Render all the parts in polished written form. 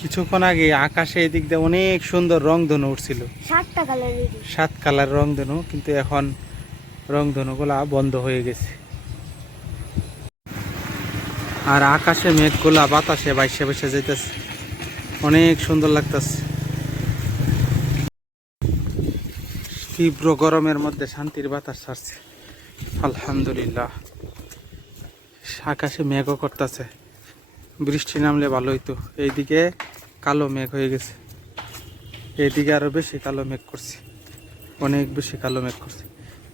কিছুক্ষণ আগে আকাশে এদিক দিয়ে অনেক সুন্দর রংধনু উঠছিল, 7 কালার রংধনু, কিন্তু এখন রংধনুগুলা বন্ধ হয়ে গেছে। আর আকাশে মেঘগুলা বাতাসে বাইসে বাইসে যাইতেছে, অনেক সুন্দর লাগতেছে। তীব্র গরমের মধ্যে শান্তির বাতাস ছাড়ছে, আলহামদুলিল্লাহ। আকাশে মেঘও করতেছে, বৃষ্টি নামলে ভালো হইতো। এইদিকে কালো মেঘ হয়ে গেছে, এইদিকে আরো বেশি কালো মেঘ করছে, অনেক বেশি কালো মেঘ করছে,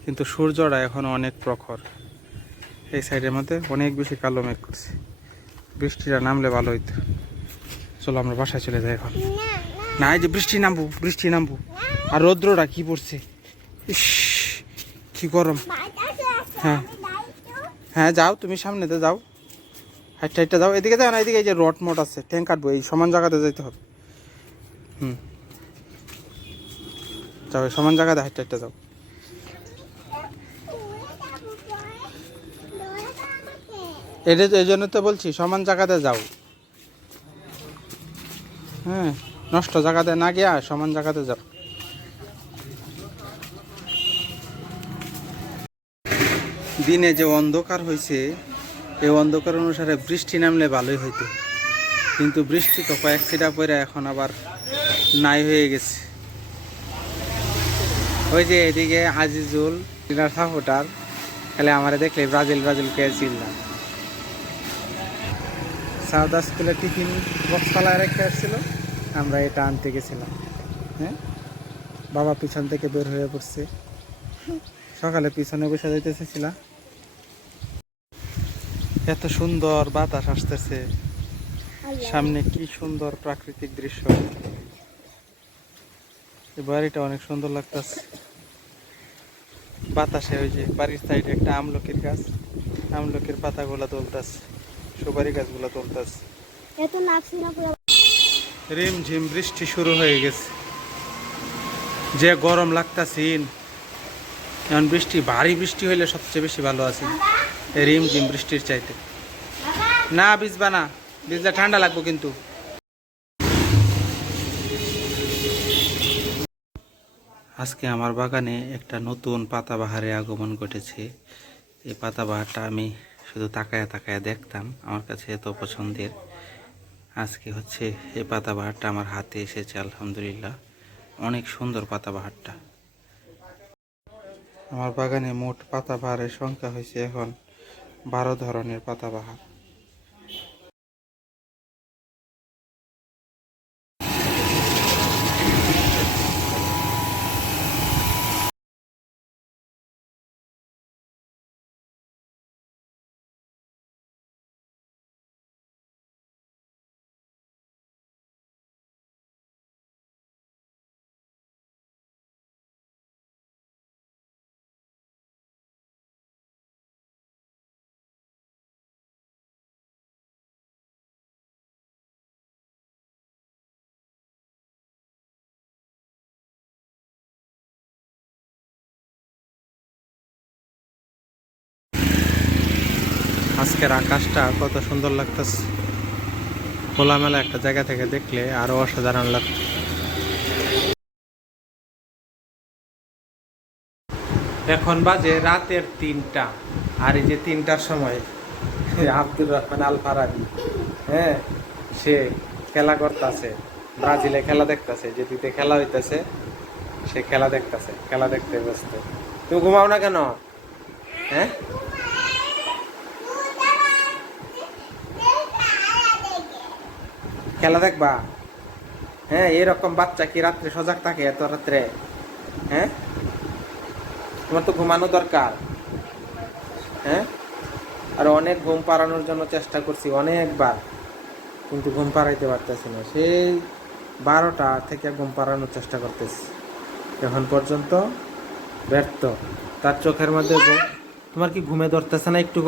কিন্তু সূর্যটা এখন অনেক প্রখর। এই সাইডের মধ্যে অনেক বেশি কালো মেঘ করছে, বৃষ্টিটা নামলে ভালো হইতো। চলো আমরা বাসায় চলে যাই এখন। না, এই যে বৃষ্টি নামবো, আর রৌদ্রটা কি পড়ছে, ইস কি গরম। হ্যাঁ হ্যাঁ, যাও তুমি সামনেতে যাও, হাইটটা যাও, এদিকে যাও না, এদিকে এই যে রড মট আছে, ট্যাঙ্ক কাটবো, এই সমান জায়গাতে যাইতে হবে। যাও, সমান জায়গাতে হাইটটা যাও। এটা এই জন্য তো বলছি সমান জায়গাতে যাও। হ্যাঁ, নষ্ট জায়গাতে না গিয়া সমান জায়গাতে যাও। দিনে যে অন্ধকার হয়েছে, এই অন্ধকার অনুসারে বৃষ্টি নামলে ভালোই হইতো, কিন্তু বৃষ্টি তো কয়েক ছিটা পরে এখন আবার নাই হয়ে গেছে। ওই যে এদিকে আজিজুল সাপোর্টার, খালি আমার দেখলে ব্রাজিল কে চিল্লা। সাউদা স্কুলে টিফিন বক্স পালায় রেখে আসছিল, আমরা এটা আনতে গেছিলাম। হ্যাঁ, বাবা পিছন থেকে বের হয়ে পড়ছে, সকালে পিছনে বসে যাইতেছিলাম। এত সুন্দর বাতাস আসতেছে, সামনে কি সুন্দর প্রাকৃতিক দৃশ্য। এই বাড়িটা অনেক সুন্দর লাগতেছে, বাতাসে ওই যে বাড়ির সাইডে একটা আমলকির গাছ, আমলকির পাতাগুলা তুলতেছে, সুপারি গাছগুলা তুলতেছে। রিমঝিম বৃষ্টি শুরু হয়ে গেছে, যে গরম লাগতেছে। এখন বৃষ্টি, ভারী বৃষ্টি হইলে সবচেয়ে বেশি ভালো আছে, রিমঝিম বৃষ্টির চাইতে। না ভিজবা না, ভিজলে ঠান্ডা লাগবো কিন্তু। আজকে আমার বাগানে একটা নতুন পাতাবাহারের আগমন ঘটেছে। এই পাতাবাহারটা আমি শুধু তাকায়া তাকায়া দেখতাম, আমার কাছে এত পছন্দের। আজকে হচ্ছে এই পাতাবাহারটা আমার হাতে এসেছে, আলহামদুলিল্লাহ। অনেক সুন্দর পাতাবাহারটা। আমার বাগানে মোট পাতাবাহারের সংখ্যা হয়েছে এখন 12 ধরনের পাতাবাহার। আজকের আকাশটা কত সুন্দর লাগতেছে, খোলামেলা একটা জায়গা থেকে দেখলে আরো অসাধারণ লাগতো। এখন বাজে রাতের 3টা, আর এই যে 3টার সময় আব্দুর রহমান আল ফারাবি, হ্যাঁ, সে খেলা করতেছে, ব্রাজিলে খেলা দেখতেছে, যেদিকে খেলা হইতেছে সে খেলা দেখতেছে, খেলা দেখতে ব্যস্ত। তুমি ঘুমাও না কেন? হ্যাঁ, খেলা দেখবা? হ্যাঁ, এরকম বাচ্চা কি রাত্রে সজাগ থাকে এত রাত্রে? হ্যাঁ, তোমার তো ঘুমানো দরকার। হ্যাঁ, আর অনেক ঘুম পাড়ানোর জন্য চেষ্টা করছি অনেকবার, কিন্তু ঘুম পাড়াইতে পারতেছি না। সেই 12টা থেকে ঘুম পাড়ানোর চেষ্টা করতেছি, এখন পর্যন্ত ব্যর্থ। তার চোখের মধ্যে তোমার কি ঘুমে ধরতেছে না একটু?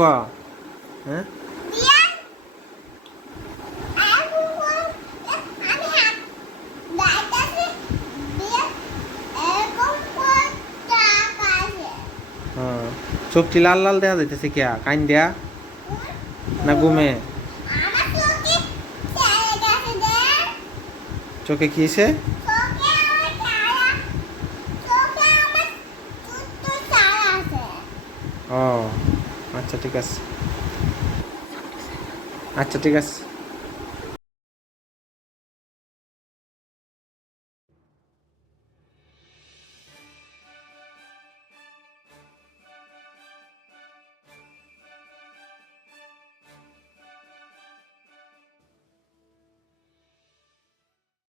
হ্যাঁ, চোখটি লাল লাল দেখা যাইতেছে, কে কাইন দেয়া না ঘুমে? চোখে কি হয়েছে? ও আচ্ছা ঠিক আছে, আচ্ছা ঠিক আছে।